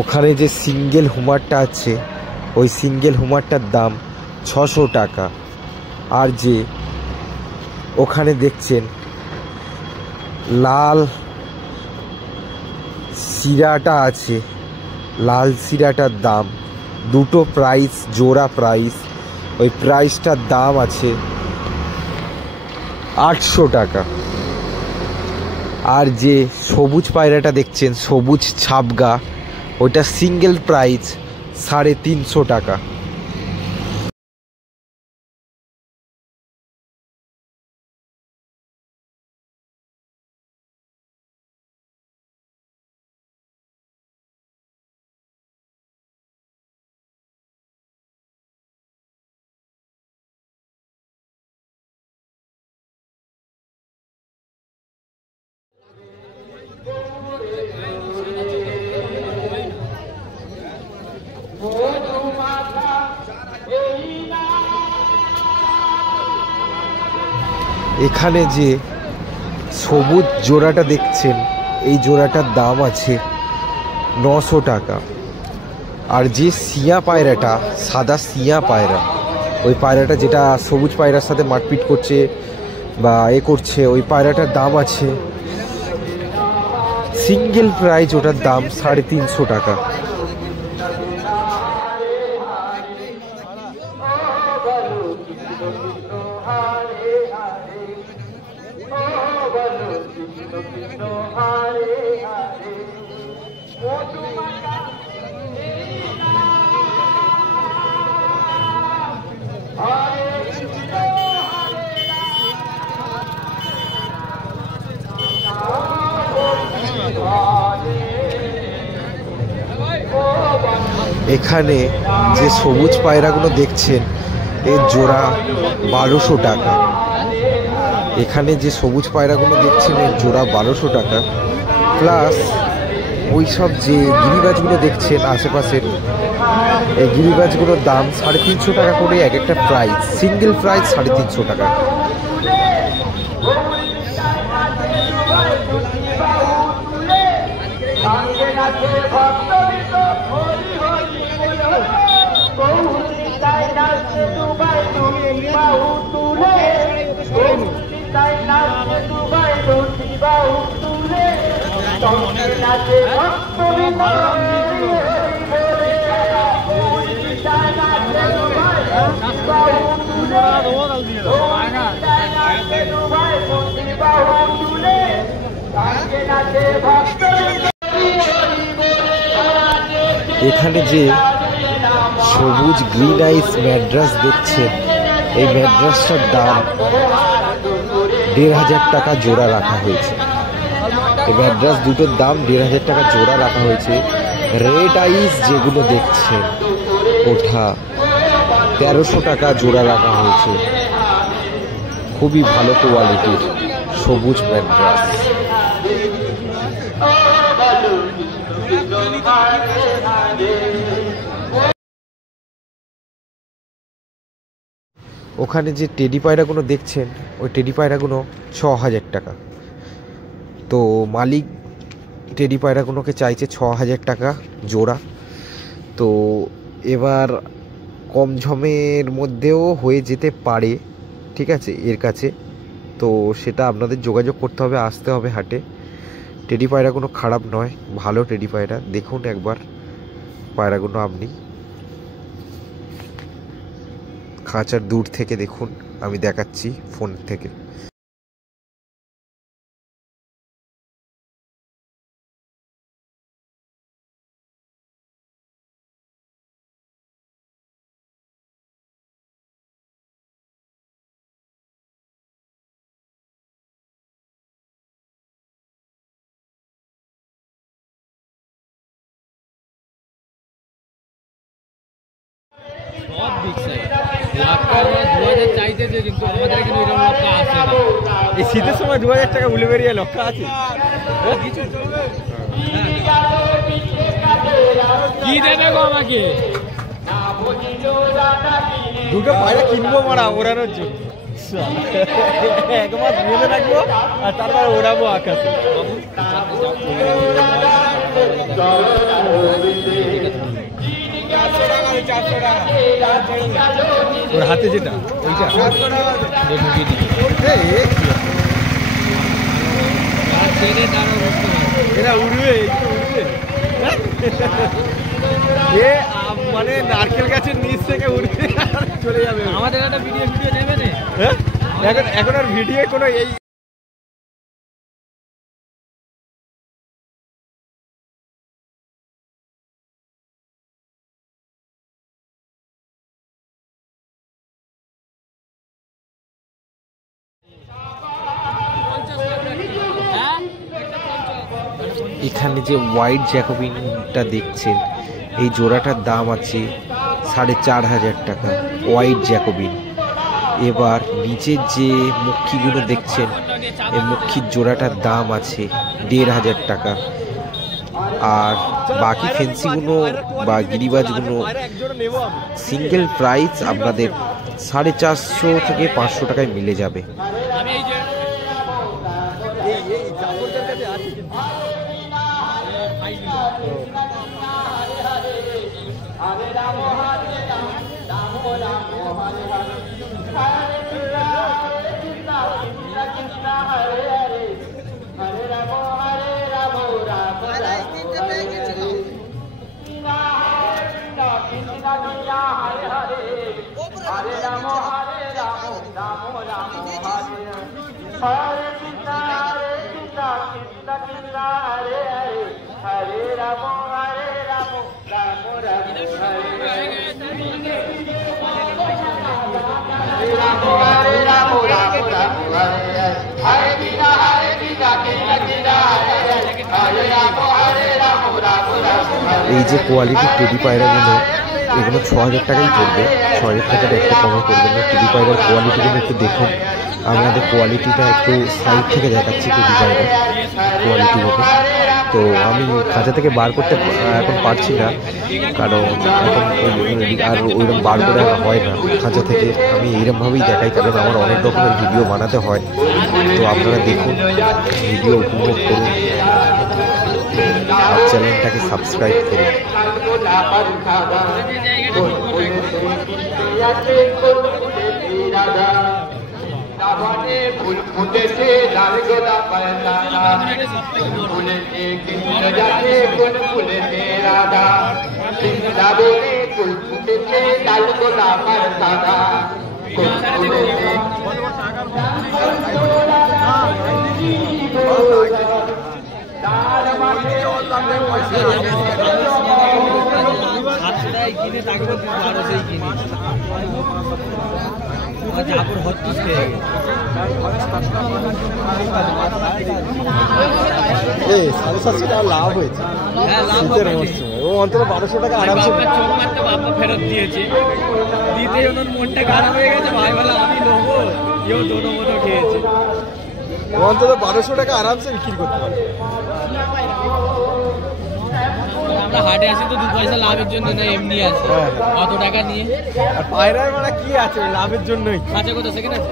ওখানে যে সিঙ্গেল হুমারটা আছে ওই সিঙ্গেল হুমারটার দাম 600 টাকা। আর যে ওখানে দেখছেন লাল সিরাটা আছে, লাল সিরাটার দাম দুটো প্রাইস জোড়া প্রাইস, ওই প্রাইসটার দাম আছে 800 টাকা। আর যে সবুজ পায়রাটা দেখছেন সবুজ ছাপগা, ওইটা সিঙ্গেল প্রাইস 350 টাকা। এখানে যে সবুজ জোড়াটা দেখছেন এই জোড়াটার দাম আছে 900 টাকা। আর যে সিয়া পায়রাটা সাদা সিয়া পায়রা, ওই পায়রাটা যেটা সবুজ পায়রার সাথে মারপিট করছে বা করছে, ওই পায়রাটার দাম আছে সিঙ্গেল প্রাইস, ওটার দাম 350 টাকা। এখানে যে সবুজ পায়রাগুলো দেখছেন এর জোড়া 1200 টাকা। এখানে যে সবুজ পায়রাগুলো দেখছেন এর জোড়া 1200 টাকা। প্লাস ওই সব যে গিরিবাজগুলো দেখছেন আশেপাশের, এই গিরিবাজগুলোর দাম 350 টাকা করে এক একটা প্রাইস, সিঙ্গেল প্রাইস 350 টাকা। এখানে যে সবুজ গ্রিন আইস ম্যাড্রাস দেখছেন এই ম্যাড্রাসটার দাম 1500 টাকা জোড়া রাখা হয়েছে। এই ম্যাড্রাস দুটোর দাম 1500 টাকা জোড়া রাখা হয়েছে। রেড আইস যেগুলো দেখছেন ওটা 1300 টাকা জোড়া রাখা হয়েছে। খুবই ভালো কোয়ালিটির সবুজ ম্যাড্রাস। ওখানে যে টেডি পায়রাগুলো দেখছেন ওই টেডি পায়রাগুলো 6000 টাকা। তো মালিক টেডি পায়রাগুলোকে চাইছে 6000 টাকা জোড়া। তো এবার কম ঝমের মধ্যেও হয়ে যেতে পারে, ঠিক আছে এর কাছে। তো সেটা আপনাদের যোগাযোগ করতে হবে, আসতে হবে হাটে। টেডি পায়রাগুলো খারাপ নয়, ভালো টেডি পায়রা। দেখুন একবার পায়রাগুলো আপনি খাঁচার দূর থেকে দেখুন, আমি দেখাচ্ছি ফোন থেকে। সব বিগ সাইজ লাক্কা 2000 চাইতেছে, কিন্তু আমাদের এখানে ওইরকম লক্কা আসে না। এই শীতের সময় 2000 টাকা উলে বেরিয়ে লক্কা আছে কিছু কি দেবে গো আমাকে? দুটো পায়রা কিনবো মারা ওড়ানোর জন্য, এক মাস বেঁধে রাখবো আর তারপর ওড়াবো আকাশে। ওর হাতে যেটা ওইটা এরা উড়বে এ মানে নারকেল গাছের নিচ থেকে উড়বে চলে যাবে। আমাদের একটা ভিডিও নেবে না। হ্যাঁ এখন আর ভিডিও কোনো এই এখানে যে হোয়াইট জ্যাকোবিনটা দেখছেন এই জোড়াটার দাম আছে 4,500 টাকা হোয়াইট জ্যাকোবিন। এবার নিচের যে মুখিগুলো দেখছেন এই মুখির জোড়াটার দাম আছে 1,500 টাকা। আর বাকি ফেন্সিগুলো বা গিরিবাজগুলো সিঙ্গেল প্রাইস আপনাদের 450 থেকে 500 টাকায় মিলে যাবে। এই যে কোয়ালিটির টেডি পায়রাগুলো এগুলো 6,000 টাকাই পড়বে, 6,000 টাকার একটা কমে পড়বে না। টেডি পায়রার কোয়ালিটিগুলো একটু দেখুন, আপনাদের কোয়ালিটিটা একটু সাইড থেকে দেখাচ্ছি টেডি পায়রার কোয়ালিটিগুলো। তো আমি খাঁচা থেকে বার করতে এখন পারছি না, কারণ এখন আর ওইরকম বার করে হয় না খাঁচা থেকে। আমি এইরকমভাবেই দেখাই, কারণ আমার অনেক রকমের ভিডিও বানাতে হয়। তো আপনারা দেখুন, ভিডিও উপভোগ করুন আর চ্যানেলটাকে সাবস্ক্রাইব করুন। ফুল ফুটেছে লাল গোলাপ ফুলেছে কৃষ্ণ যাচ্ছে কোন ফুলেছে রাধা বৃন্দাবনে ফুল ফুটেছে লাল গোলাপ সাদা কোন ফুলেছে কিনে তাকে বলতে আরো সেই কিনে জাপুর হত্তিস খেয়ে গেছে। 750 টাকা লাভ হয়েছে। ও অন্তত 1200 টাকা আরামসে বাবা ফেরত দিয়েছে, দিতে ওনার মনটা খারাপ হয়ে গেছে। ভাই বলে আমি নেবো, কেউ দোনো মতো খেয়েছে। ও অন্তত 1200 টাকা আরামসে বিক্রি করতে পারে। আমরা হাটে আসি তো 2 পয়সা লাভের জন্য না, এমনি আছে অত টাকা নিয়ে। আর পায়রার মানে কি আছে, লাভের জন্যই। কাছে কোথাও সেখানে আছে।